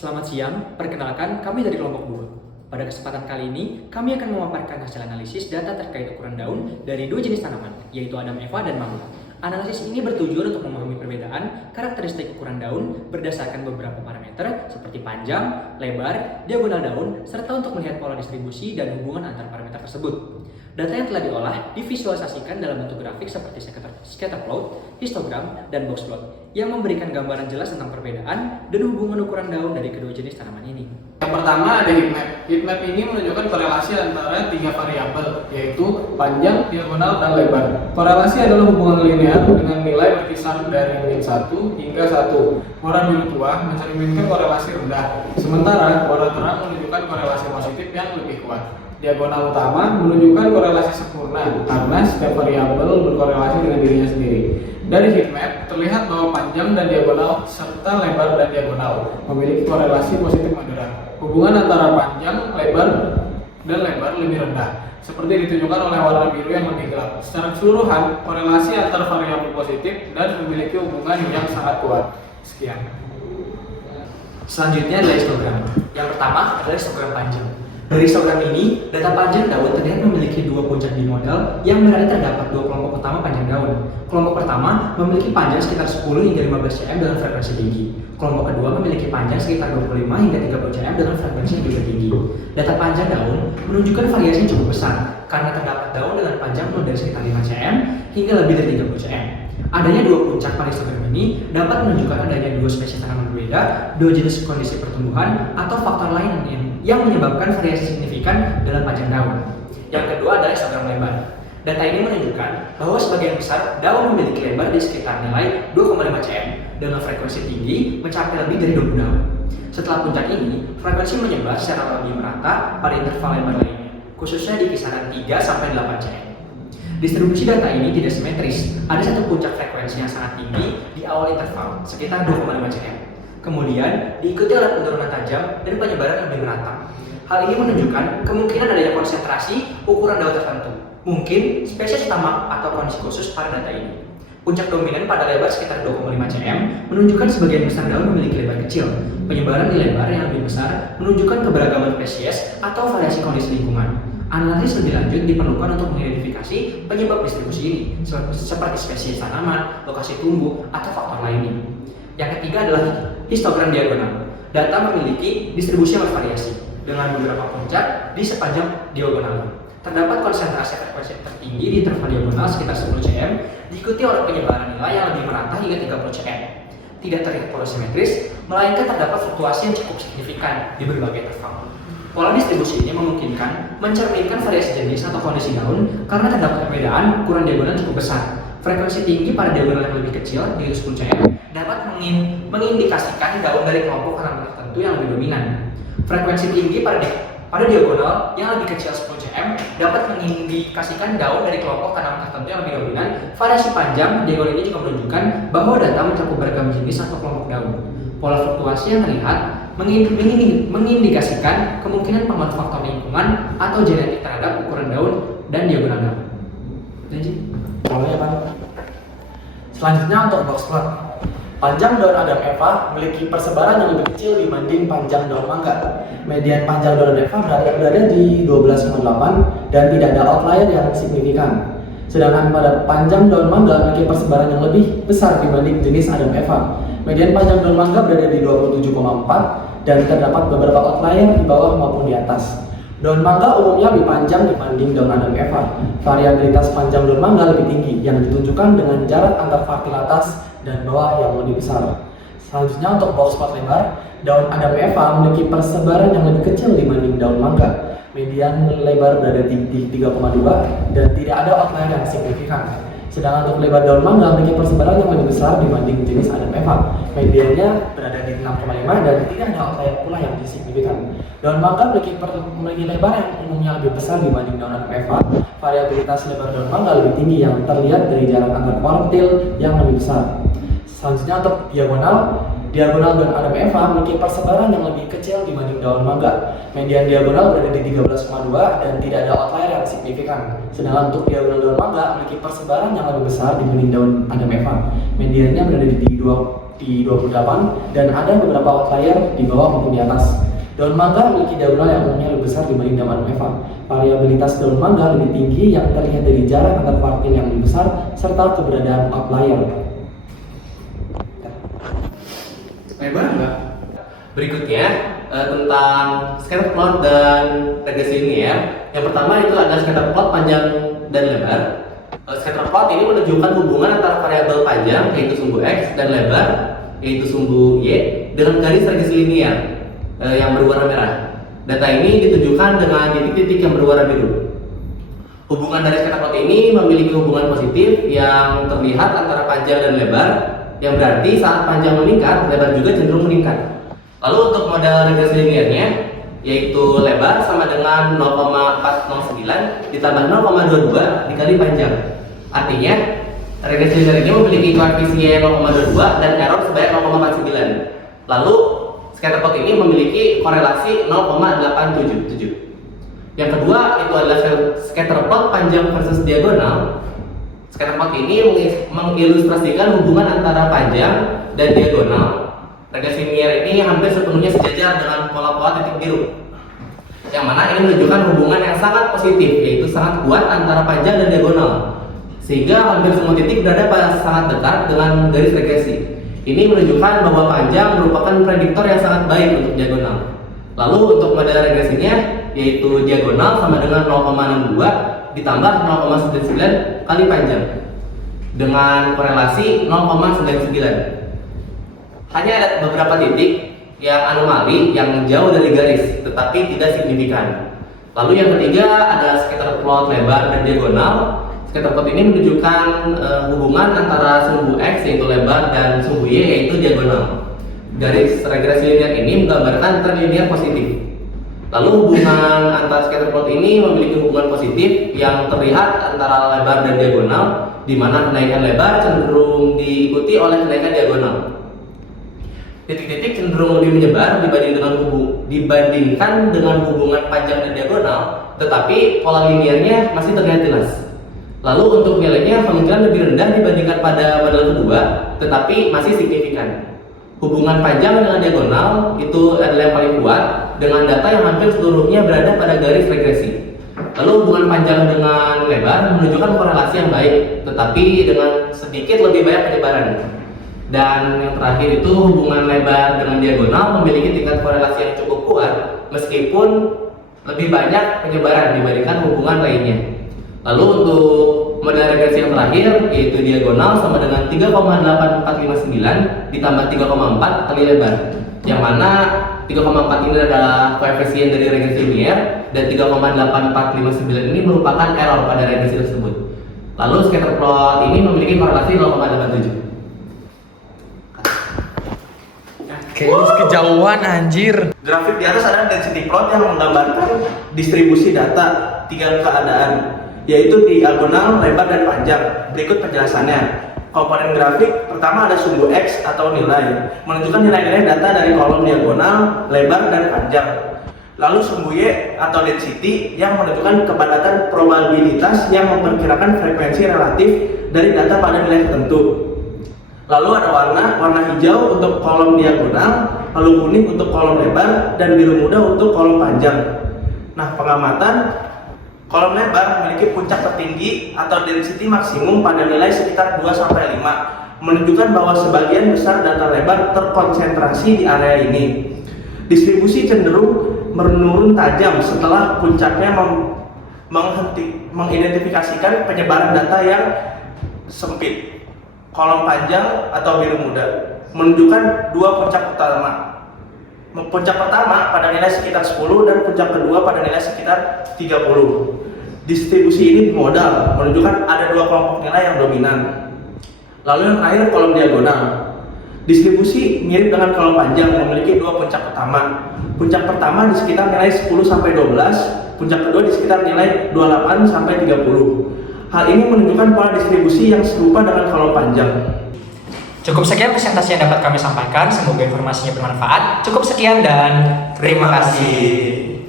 Selamat siang, perkenalkan kami dari kelompok 2. Pada kesempatan kali ini, kami akan memaparkan hasil analisis data terkait ukuran daun dari dua jenis tanaman, yaitu Adam Eva dan Mangga. Analisis ini bertujuan untuk memahami perbedaan karakteristik ukuran daun berdasarkan beberapa parameter seperti panjang, lebar, diagonal daun, serta untuk melihat pola distribusi dan hubungan antar parameter tersebut. Data yang telah diolah divisualisasikan dalam bentuk grafik seperti scatter plot, histogram, dan box plot yang memberikan gambaran jelas tentang perbedaan dan hubungan ukuran daun dari kedua jenis tanaman ini. Yang pertama ada heatmap. Heatmap ini menunjukkan korelasi antara tiga variabel, yaitu panjang, diagonal, dan lebar. Korelasi adalah hubungan linear dengan nilai berkisar dari min 1 hingga 1. Warna biru tua mencerminkan korelasi rendah, sementara warna terang menunjukkan korelasi positif yang lebih kuat. Diagonal utama menunjukkan korelasi sempurna karena setiap variabel berkorelasi dengan dirinya sendiri. Dari heatmap terlihat bahwa panjang dan diagonal serta lebar dan diagonal memiliki korelasi positif moderat. Hubungan antara panjang, lebar, dan lebar lebih rendah, seperti ditunjukkan oleh warna biru yang lebih gelap. Secara keseluruhan, korelasi antar variabel positif dan memiliki hubungan yang sangat kuat. Sekian. Selanjutnya adalah histogram. Yang pertama adalah histogram panjang. Dari histogram ini, data panjang daun terlihat memiliki dua puncak bimodal yang berarti terdapat dua kelompok utama panjang daun. Kelompok pertama memiliki panjang sekitar 10 hingga 15 cm dengan frekuensi tinggi. Kelompok kedua memiliki panjang sekitar 25 hingga 30 cm dengan frekuensi yang juga tinggi. Data panjang daun menunjukkan variasi yang cukup besar karena terdapat daun dengan panjang mulai dari sekitar 5 cm hingga lebih dari 30 cm. Adanya dua puncak pada histogram ini dapat menunjukkan adanya dua spesies tanaman berbeda, dua jenis kondisi pertumbuhan, atau faktor lain yang menyebabkan variasi signifikan dalam panjang daun. Yang kedua adalah histogram lebar. Data ini menunjukkan bahwa sebagian besar daun memiliki lebar di sekitar nilai 2,5 cm dengan frekuensi tinggi mencapai lebih dari 20 daun. Setelah puncak ini, frekuensi menyebar secara lebih merata pada interval lebar lainnya, khususnya di kisaran 3 sampai 8 cm. Distribusi data ini tidak simetris. Ada satu puncak frekuensi yang sangat tinggi di awal interval, sekitar 2,5 cm. Kemudian diikuti oleh penurunan tajam dan penyebaran lebih merata. Hal ini menunjukkan kemungkinan adanya konsentrasi ukuran daun tertentu, mungkin spesies utama atau kondisi khusus pada data ini. Puncak dominan pada lebar sekitar 2,5 cm menunjukkan sebagian besar daun memiliki lebar kecil. Penyebaran di lebar yang lebih besar menunjukkan keberagaman spesies atau variasi kondisi lingkungan. Analisis lebih lanjut diperlukan untuk mengidentifikasi penyebab distribusi ini, seperti spesies tanaman, lokasi tumbuh, atau faktor lainnya. Yang ketiga adalah histogram diagonal. Data memiliki distribusi yang bervariasi, dengan beberapa puncak di sepanjang diagonal. Terdapat konsentrasi frekuensi tertinggi di interval diagonal sekitar 10 cm, diikuti oleh penyebaran nilai yang lebih merata hingga 30 cm. Tidak terlihat pola simetris, melainkan terdapat fluktuasi yang cukup signifikan di berbagai interval. Pola distribusi ini memungkinkan mencerminkan variasi jenis atau kondisi daun karena terdapat perbedaan ukuran diagonal cukup besar. Frekuensi tinggi pada diagonal yang lebih kecil, yaitu 10 cm, dapat mengindikasikan daun dari kelompok tanaman tertentu yang lebih dominan. Frekuensi tinggi pada diagonal yang lebih kecil 10 cm dapat mengindikasikan daun dari kelompok tanaman tertentu yang lebih dominan. Variasi panjang diagonal ini juga menunjukkan bahwa data mencakup beragam jenis atau kelompok daun. Pola fluktuasi yang terlihat mengindikasikan kemungkinan pengaruh faktor lingkungan atau genetik terhadap ukuran daun dan diagonal daun. Selanjutnya untuk box plot. Panjang daun Adam Eva memiliki persebaran yang lebih kecil dibanding panjang daun mangga. Median panjang daun Adam Eva berada di 12,8 dan tidak ada outlier yang signifikan. Sedangkan pada panjang daun mangga memiliki persebaran yang lebih besar dibanding jenis Adam Eva. Median panjang daun mangga berada di 27,4 dan terdapat beberapa outlier di bawah maupun di atas. Daun mangga umumnya lebih panjang dibanding daun Adam Eva. Variabilitas panjang daun mangga lebih tinggi yang ditunjukkan dengan jarak antar vartil atas dan bawah yang lebih besar. Selanjutnya untuk box plot lebar, daun Adam Eva memiliki persebaran yang lebih kecil dibanding daun mangga. Median lebar berada di 3,2 dan tidak ada outlier yang signifikan. Sedangkan untuk lebar daun mangga memiliki persebaran yang lebih besar dibanding jenis Adam Eva. Mediannya berada di 6,5 dan tidak ada outlier pula yang signifikan. Daun mangga memiliki lebar yang umumnya lebih besar dibanding daun Adam Eva. Variabilitas lebar daun mangga lebih tinggi yang terlihat dari jarak antar vartil yang lebih besar. Selanjutnya untuk diagonal daun Adam Eva memiliki persebaran yang lebih kecil dibanding daun mangga. Median diagonal berada di 13,2 dan tidak ada outlier yang signifikan. Sedangkan untuk diagonal daun mangga memiliki persebaran yang lebih besar dibanding daun Adam Eva. Mediannya berada di di 28 dan ada beberapa outlier di bawah maupun di atas. Daun mangga memiliki diagonal yang umumnya lebih besar dibanding daun eva. Variabilitas daun mangga lebih tinggi yang terlihat dari jarak antar kuartil yang lebih besar serta keberadaan outlier. Lebar nggak? Berikutnya tentang scatter plot dan regresi linear. Yang pertama itu adalah scatter plot panjang dan lebar. Scatter plot ini menunjukkan hubungan antara variabel panjang yaitu sumbu x dan lebar yaitu sumbu y dengan garis regresi linear yang berwarna merah. Data ini ditunjukkan dengan titik-titik yang berwarna biru. Hubungan dari scatter plot ini memiliki hubungan positif yang terlihat antara panjang dan lebar, yang berarti saat panjang meningkat, lebar juga cenderung meningkat. Lalu untuk model regresi linearnya, yaitu lebar sama dengan 0,409 ditambah 0,22 dikali panjang. Artinya, regresi linear ini memiliki koefisien 0,22 dan error sebanyak 0,49. Lalu, scatter plot ini memiliki korelasi 0,877. Yang kedua itu adalah scatter plot panjang versus diagonal. Scatter plot ini mengilustrasikan hubungan antara panjang dan diagonal. Regresi linear ini hampir sepenuhnya sejajar dengan pola-pola titik biru, yang mana ini menunjukkan hubungan yang sangat positif, yaitu sangat kuat antara panjang dan diagonal, sehingga hampir semua titik berada pada sangat dekat dengan garis regresi. Ini menunjukkan bahwa panjang merupakan prediktor yang sangat baik untuk diagonal. Lalu untuk model regresinya, yaitu diagonal sama dengan 0,62 ditambah 0,99 kali panjang dengan korelasi 0,99. Hanya ada beberapa titik yang anomali yang jauh dari garis tetapi tidak signifikan. Lalu yang ketiga ada scatter plot lebar dan diagonal. Scatter plot ini menunjukkan hubungan antara sumbu x yaitu lebar dan sumbu y yaitu diagonal. Garis regresi linear ini menggambarkan tren linear positif. Lalu hubungan antara scatter plot ini memiliki hubungan positif yang terlihat antara lebar dan diagonal, di mana kenaikan lebar cenderung diikuti oleh kenaikan diagonal. Titik-titik cenderung lebih menyebar dibandingkan dengan hubungan panjang dan diagonal, tetapi pola linearnya masih terlihat jelas. Lalu untuk nilainya kemungkinan lebih rendah dibandingkan pada model kedua, tetapi masih signifikan. Hubungan panjang dengan diagonal itu adalah yang paling kuat dengan data yang hampir seluruhnya berada pada garis regresi. Lalu hubungan panjang dengan lebar menunjukkan korelasi yang baik, tetapi dengan sedikit lebih banyak penyebaran. Dan yang terakhir itu hubungan lebar dengan diagonal memiliki tingkat korelasi yang cukup kuat meskipun lebih banyak penyebaran dibandingkan hubungan lainnya. Lalu untuk model regresi yang terakhir yaitu diagonal sama dengan 3,8459 ditambah 3,4 kali lebar, yang mana 3,4 ini adalah koefisien dari regresi linear dan 3,8459 ini merupakan error pada regresi tersebut. Lalu scatter plot ini memiliki korelasi 0,87. Kayaknya kejauhan anjir. Grafik di atas adalah density plot yang menggambarkan distribusi data 3 keadaan, yaitu diagonal, lebar, dan panjang. Berikut penjelasannya. Komponen grafik pertama ada sumbu X atau nilai, menunjukkan nilai-nilai data dari kolom diagonal, lebar, dan panjang. Lalu sumbu Y atau density yang menunjukkan kepadatan probabilitas yang memperkirakan frekuensi relatif dari data pada nilai tertentu. Lalu ada warna hijau untuk kolom diagonal, lalu kuning untuk kolom lebar, dan biru muda untuk kolom panjang. Nah, pengamatan kolom lebar memiliki puncak tertinggi atau density maksimum pada nilai sekitar 2-5, menunjukkan bahwa sebagian besar data lebar terkonsentrasi di area ini. Distribusi cenderung menurun tajam setelah puncaknya mengidentifikasikan penyebaran data yang sempit. Kolom panjang atau biru muda menunjukkan dua puncak utama. Puncak pertama pada nilai sekitar 10 dan puncak kedua pada nilai sekitar 30. Distribusi ini bimodal, menunjukkan ada dua kelompok nilai yang dominan. Lalu yang terakhir kolom diagonal. Distribusi mirip dengan kolom panjang, memiliki dua puncak utama. Puncak pertama di sekitar nilai 10-12, puncak kedua di sekitar nilai 28-30. Hal ini menunjukkan pola distribusi yang serupa dengan kolom panjang. Cukup sekian presentasi yang dapat kami sampaikan. Semoga informasinya bermanfaat. Cukup sekian dan terima kasih.